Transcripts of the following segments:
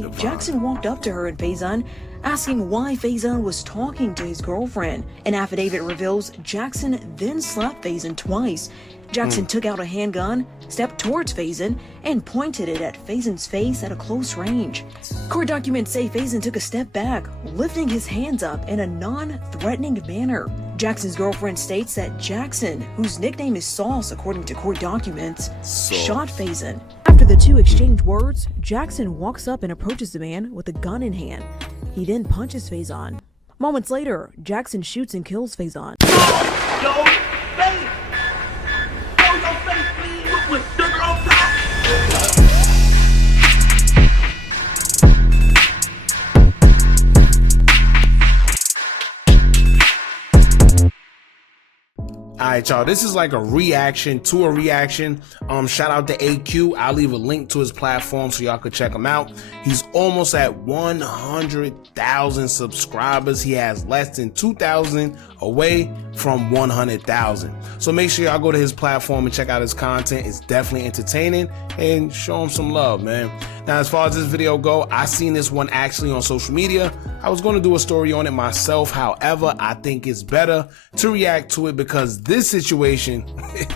say Jackson walked up to her and Faison, asking why Faison was talking to his girlfriend. An affidavit reveals Jackson then slapped Faison twice. Jackson took out a handgun, stepped towards Faison, and pointed it at Faison's face at a close range. Court documents say Faison took a step back, lifting his hands up in a non-threatening manner. Jackson's girlfriend states that Jackson, whose nickname is Sauce according to court documents, shot Faison. After the two exchange words, Jackson walks up and approaches the man with a gun in hand. He then punches Faison. Moments later, Jackson shoots and kills Faison. Alright, y'all, this is like a reaction to a reaction. Shout out to AQ. I'll leave a link to his platform so y'all could check him out. He's almost at 100,000 subscribers. He has less than 2,000 away from 100,000. So make sure y'all go to his platform and check out his content. It's definitely entertaining, and show him some love, man. Now, as far as this video go, I seen this one actually on social media. I was going to do a story on it myself. However, I think it's better to react to it because this situation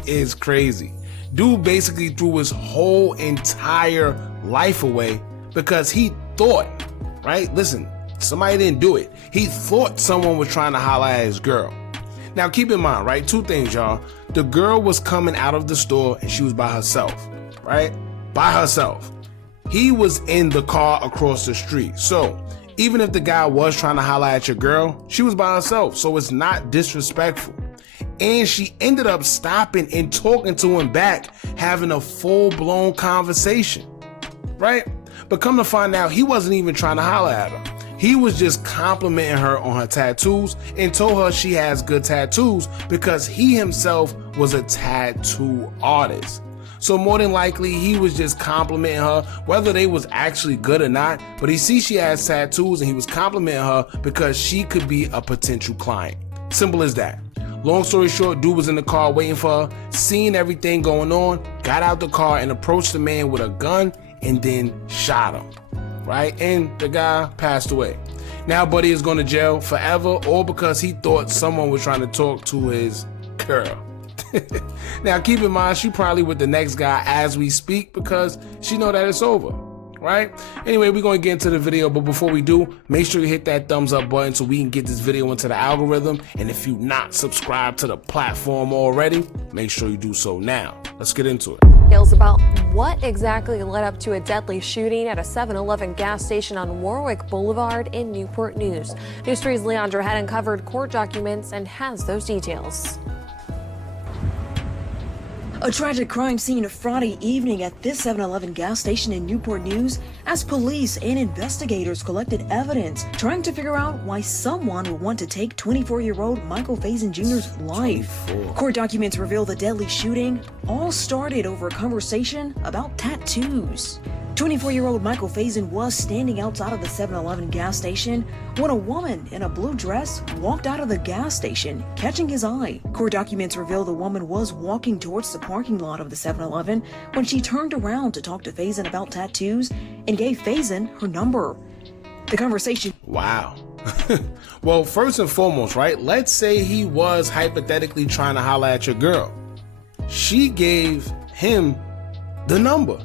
is crazy. Dude basically threw his whole entire life away because he thought, right? Listen, somebody didn't do it. He thought someone was trying to holler at his girl. Now, keep in mind, right? Two things, y'all. The girl was coming out of the store and she was by herself, right? By herself. He was in the car across the street. So even if the guy was trying to holler at your girl, she was by herself. So it's not disrespectful. And she ended up stopping and talking to him back, having a full-blown conversation, right? But come to find out, he wasn't even trying to holler at her. He was just complimenting her on her tattoos and told her she has good tattoos because he himself was a tattoo artist. So more than likely, he was just complimenting her, whether they was actually good or not. But he sees she has tattoos and he was complimenting her because she could be a potential client. Simple as that. Long story short, dude was in the car waiting for her, seeing everything going on, got out the car and approached the man with a gun and then shot him, right? And the guy passed away. Now buddy is going to jail forever, all because he thought someone was trying to talk to his girl. Now keep in mind, she probably with the next guy as we speak because she know that it's over, right? Anyway, we're going to get into the video, but before we do, make sure you hit that thumbs up button so we can get this video into the algorithm. And if you not subscribed to the platform already, make sure you do so now. Let's get into it. Details about what exactly led up to a deadly shooting at a 7-Eleven gas station on Warwick Boulevard in Newport News. News 3's Leandra had uncovered court documents and has those details. A tragic crime scene Friday evening at this 7-Eleven gas station in Newport News as police and investigators collected evidence trying to figure out why someone would want to take 24-year-old Michael Faison Jr.'s life. 24. Court documents reveal the deadly shooting all started over a conversation about tattoos. 24-year-old Michael Faison was standing outside of the 7-Eleven gas station when a woman in a blue dress walked out of the gas station, catching his eye. Court documents reveal the woman was walking towards the parking lot of the 7-Eleven when she turned around to talk to Faison about tattoos and gave Faison her number. The conversation... Wow. Well, first and foremost, right? Let's say he was hypothetically trying to holler at your girl. She gave him the number.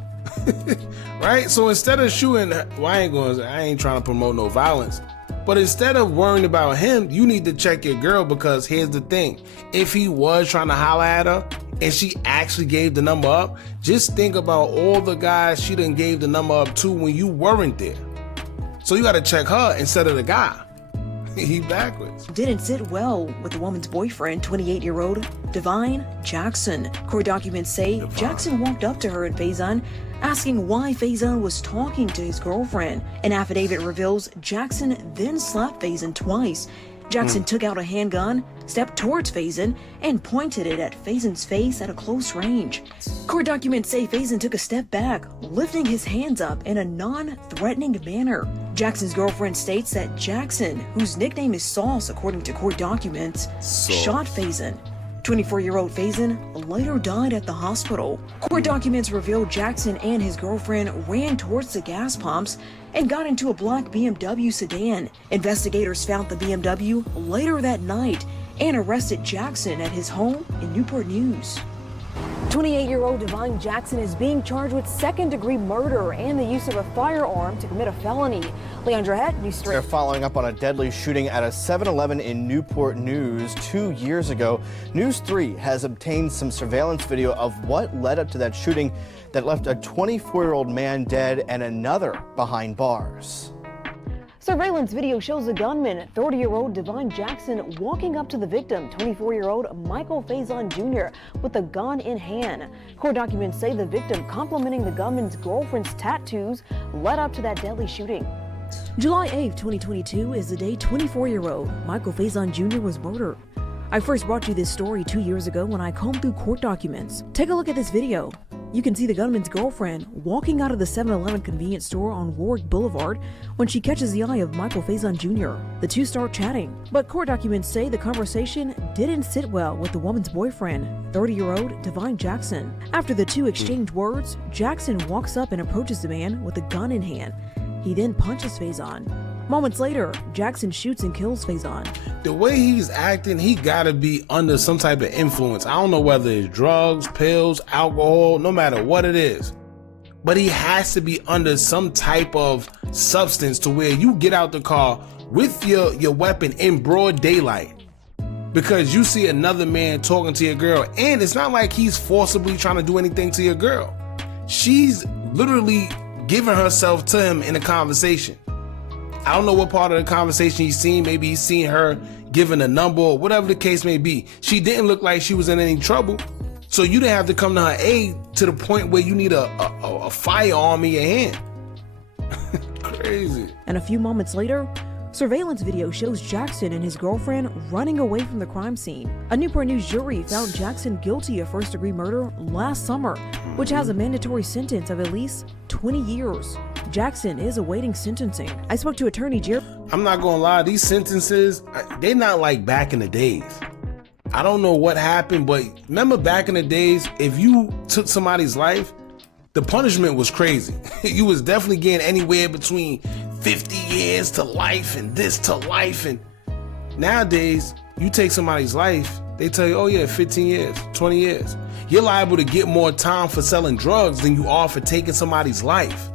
Right? So instead of shooting, well, I ain't trying to promote no violence, but instead of worrying about him, you need to check your girl, because here's the thing. If he was trying to holler at her and she actually gave the number up, just think about all the guys she done gave the number up to when you weren't there. So you got to check her instead of the guy. He backwards. Didn't sit well with the woman's boyfriend, 28-year-old Divine Jackson. Court documents say Jackson walked up to her and Faison, asking why Faison was talking to his girlfriend. An affidavit reveals Jackson then slapped Faison twice. Jackson took out a handgun, stepped towards Faison, and pointed it at Faison's face at a close range. Court documents say Faison took a step back, lifting his hands up in a non-threatening manner. Jackson's girlfriend states that Jackson, whose nickname is Sauce according to court documents, shot Faison. 24-year-old Faison later died at the hospital. Court documents reveal Jackson and his girlfriend ran towards the gas pumps and got into a black BMW sedan. Investigators found the BMW later that night and arrested Jackson at his home in Newport News. 28-year-old Divine Jackson is being charged with second-degree murder and the use of a firearm to commit a felony. Leandra Het, News 3. They're following up on a deadly shooting at a 7-Eleven in Newport News 2 years ago. News 3 has obtained some surveillance video of what led up to that shooting that left a 24-year-old man dead and another behind bars. Surveillance video shows a gunman, 30-year-old Divine Jackson, walking up to the victim, 24-year-old Michael Faison Jr., with a gun in hand. Court documents say the victim, complimenting the gunman's girlfriend's tattoos, led up to that deadly shooting. July 8, 2022 is the day 24-year-old Michael Faison Jr. was murdered. I first brought you this story 2 years ago when I combed through court documents. Take a look at this video. You can see the gunman's girlfriend walking out of the 7-Eleven convenience store on Warwick Boulevard when she catches the eye of Michael Faison Jr. The two start chatting, but court documents say the conversation didn't sit well with the woman's boyfriend, 30-year-old Divine Jackson. After the two exchange words, Jackson walks up and approaches the man with a gun in hand. He then punches Faison. Moments later, Jackson shoots and kills Faison. The way he's acting, he gotta be under some type of influence. I don't know whether it's drugs, pills, alcohol, no matter what it is. But he has to be under some type of substance to where you get out the car with your weapon in broad daylight because you see another man talking to your girl, and it's not like he's forcibly trying to do anything to your girl. She's literally giving herself to him in a conversation. I don't know what part of the conversation he's seen. Maybe he's seen her giving a number or whatever the case may be. She didn't look like she was in any trouble. So you didn't have to come to her aid to the point where you need a firearm in your hand. Crazy. And a few moments later, surveillance video shows Jackson and his girlfriend running away from the crime scene. A Newport News jury found Jackson guilty of first-degree murder last summer, which has a mandatory sentence of at least 20 years. Jackson is awaiting sentencing. I spoke to attorney Jerry. I'm not gonna lie, these sentences, they're not like back in the days. I don't know what happened, but remember back in the days, if you took somebody's life, the punishment was crazy. You was definitely getting anywhere between 50 years to life and this to life. And nowadays, you take somebody's life, they tell you, oh yeah, 15 years, 20 years. You're liable to get more time for selling drugs than you are for taking somebody's life,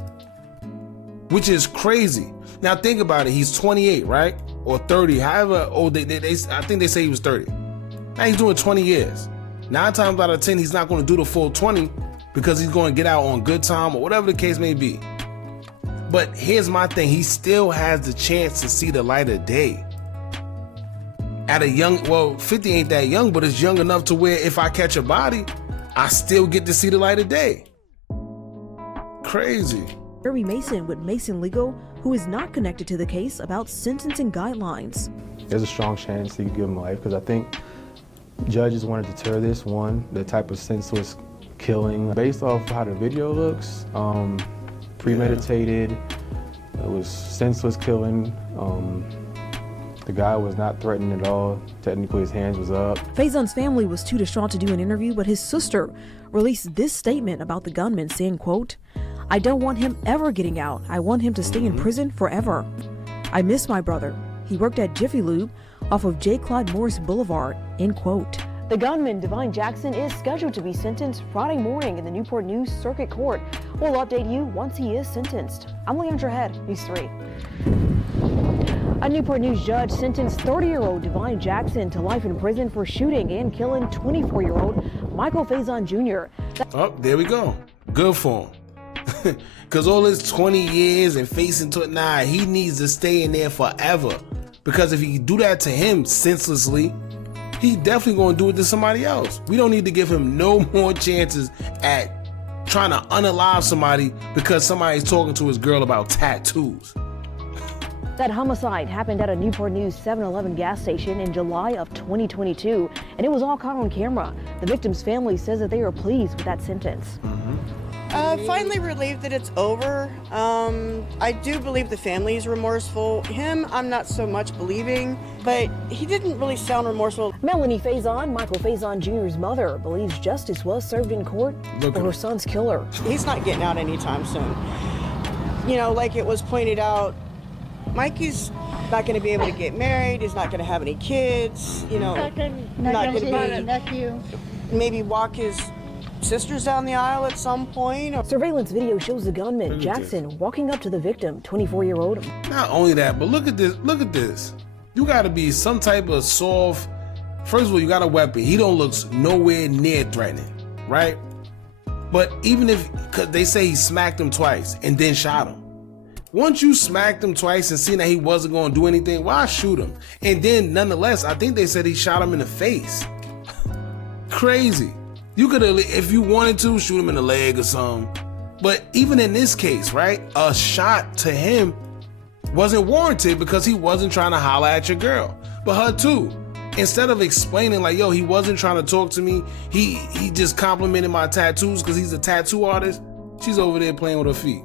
which is crazy. Now think about it. He's 28, right? Or 30, however old I think they say he was 30. Now he's doing 20 years. 9 times out of 10, he's not going to do the full 20 because he's going to get out on good time or whatever the case may be. But here's my thing. He still has the chance to see the light of day. At a young, well, 50 ain't that young, but it's young enough to where if I catch a body, I still get to see the light of day. Crazy. Jeremy Mason with Mason Legal, who is not connected to the case, about sentencing guidelines. There's a strong chance you could give him life because I think judges want to deter this. One, the type of senseless killing. Based off how the video looks, premeditated, it was senseless killing. The guy was not threatened at all. Technically, his hands was up. Faison's family was too distraught to do an interview, but his sister released this statement about the gunman, saying, quote, "I don't want him ever getting out. I want him to stay in prison forever. I miss my brother. He worked at Jiffy Lube off of J. Clyde Morris Boulevard," end quote. The gunman, Divine Jackson, is scheduled to be sentenced Friday morning in the Newport News Circuit Court. We'll update you once he is sentenced. I'm Leandra Het, News 3. A Newport News judge sentenced 30-year-old Divine Jackson to life in prison for shooting and killing 24-year-old Michael Faison Jr. Oh, there we go. Good for him. Because all his 20 years and facing to it, nah, he needs to stay in there forever. Because if he do that to him senselessly, he definitely going to do it to somebody else. We don't need to give him no more chances at trying to unalive somebody because somebody's talking to his girl about tattoos. That homicide happened at a Newport News 7-Eleven gas station in July of 2022, and it was all caught on camera. The victim's family says that they are pleased with that sentence. Finally relieved that it's over. I do believe the family is remorseful. Him, I'm not so much believing, but he didn't really sound remorseful. Melanie Faison, Michael Faison Jr.'s mother, believes justice was served in court for her son's killer. He's not getting out anytime soon. You know, like it was pointed out, Mikey's not going to be able to get married. He's not going to have any kids. You know, not going to be maybe walk his sisters down the aisle at some point. Surveillance video shows the gunman, Jackson, walking up to the victim, 24-year-old. Not only that, but look at this. Look at this. You got to be some type of soft. First of all, you got a weapon. He don't look nowhere near threatening, right? But even if, cause they say he smacked him twice and then shot him. Once you smacked him twice and seen that he wasn't going to do anything, why shoot him? And then nonetheless, I think they said he shot him in the face. Crazy. You could have, if you wanted to, shoot him in the leg or something. But even in this case, right, a shot to him wasn't warranted because he wasn't trying to holler at your girl, but her too. Instead of explaining like, yo, he wasn't trying to talk to me, he just complimented my tattoos because he's a tattoo artist. She's over there playing with her feet.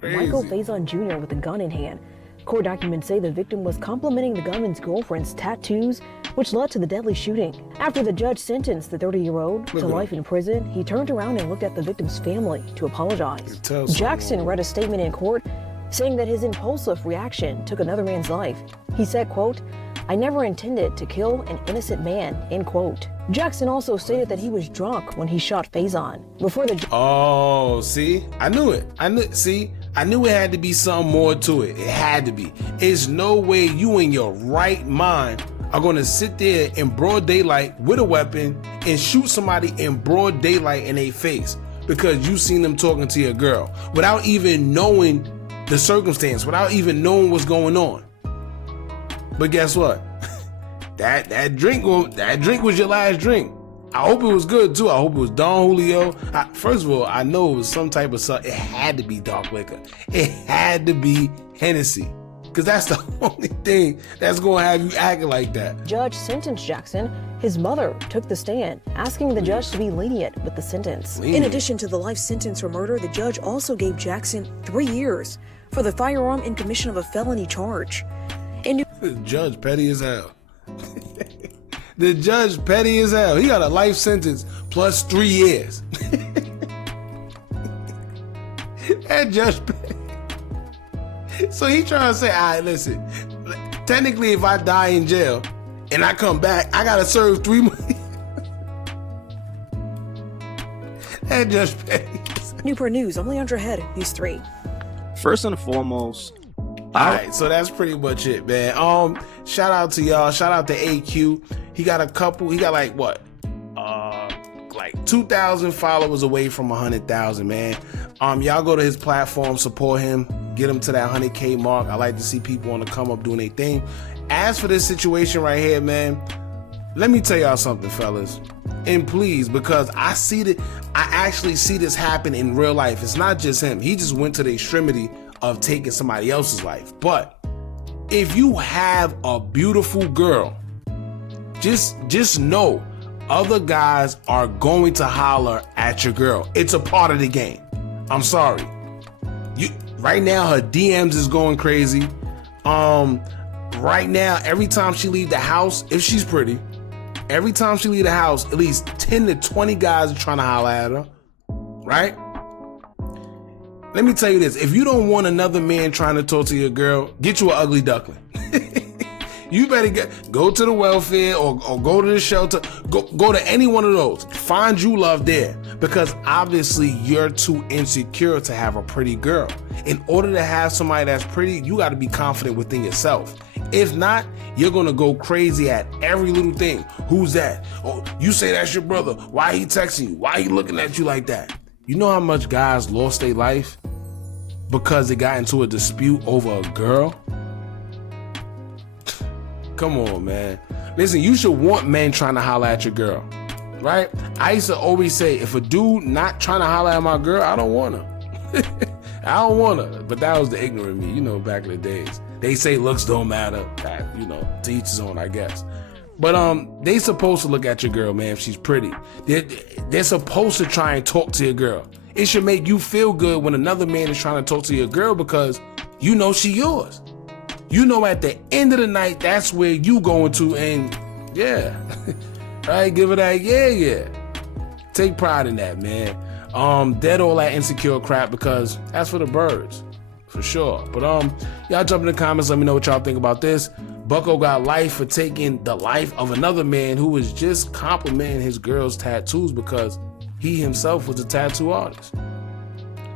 Crazy. Michael Faison Jr. with a gun in hand. Court documents say the victim was complimenting the gunman's girlfriend's tattoos, which led to the deadly shooting. After the judge sentenced the 30-year-old to life in prison, he turned around and looked at the victim's family to apologize. Jackson read a statement in court saying that his impulsive reaction took another man's life. He said, quote, "I never intended to kill an innocent man," end quote. Jackson also stated that he was drunk when he shot Faison. Before the Oh, see? I knew it. I knew it had to be something more to it. It had to be. There's no way you in your right mind are going to sit there in broad daylight with a weapon and shoot somebody in broad daylight in their face because you seen them talking to your girl without even knowing the circumstance, without even knowing what's going on. But guess what? that drink was your last drink. I hope it was good too. I hope it was Don Julio. First of all, I know it was some type of something. It had to be dark liquor. It had to be Hennessy, because that's the only thing that's going to have you acting like that. Judge sentenced Jackson. His mother took the stand, asking the judge to be lenient with the sentence. In addition to the life sentence for murder, the judge also gave Jackson 3 years for the firearm in commission of a felony charge. The judge petty as hell. The judge petty as hell. He got a life sentence plus 3 years. That judge petty. So he trying to say, all right, listen, technically if I die in jail and I come back, I gotta serve 3 more years. That judge petty. Newport News, I'm Leandra Head, News 3. First and foremost, all right, so that's pretty much it, man. Shout out to y'all. Shout out to AQ. He got like what? Like 2,000 followers away from 100,000, man. Y'all go to his platform, support him, get him to that 100K mark. I like to see people on the come up doing their thing. As for this situation right here, man, let me tell y'all something, fellas. And please, because I actually see this happen in real life. It's not just him. He just went to the extremity of taking somebody else's life. But if you have a beautiful girl, just know other guys are going to holler at your girl. It's a part of the game. I'm sorry. Right now her DMs is going crazy. Right now, every time she leave the house, if she's pretty, every time she leave the house, at least 10 to 20 guys are trying to holler at her. Right? Let me tell you this. If you don't want another man trying to talk to your girl, get you an ugly duckling. You better go to the welfare or go to the shelter. Go to any one of those. Find you love there, because obviously you're too insecure to have a pretty girl. In order to have somebody that's pretty, you got to be confident within yourself. If not, you're going to go crazy at every little thing. Who's that? Oh, you say that's your brother. Why he texting you? Why he looking at you like that? You know how much guys lost their life because they got into a dispute over a girl? Come on, man. Listen, you should want men trying to holler at your girl, right? I used to always say, if a dude not trying to holler at my girl, I don't want her. I don't want her. But that was the ignorant me, back in the days. They say looks don't matter. To each his own, I guess. But they supposed to look at your girl, man, if she's pretty. They're supposed to try and talk to your girl. It should make you feel good when another man is trying to talk to your girl because you know she yours. You know at the end of the night, that's where you going to, and yeah. Right? Give it that, yeah. Take pride in that, man. Dead all that insecure crap because that's for the birds. For sure. But y'all jump in the comments, let me know what y'all think about this. Bucko got life for taking the life of another man who was just complimenting his girl's tattoos because he himself was a tattoo artist.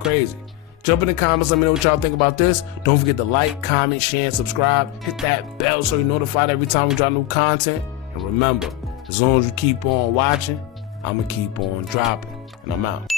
Crazy. Jump in the comments, let me know what y'all think about this. Don't forget to like, comment, share, and subscribe. Hit that bell so you're notified every time we drop new content. And remember, as long as you keep on watching, I'm going to keep on dropping. And I'm out.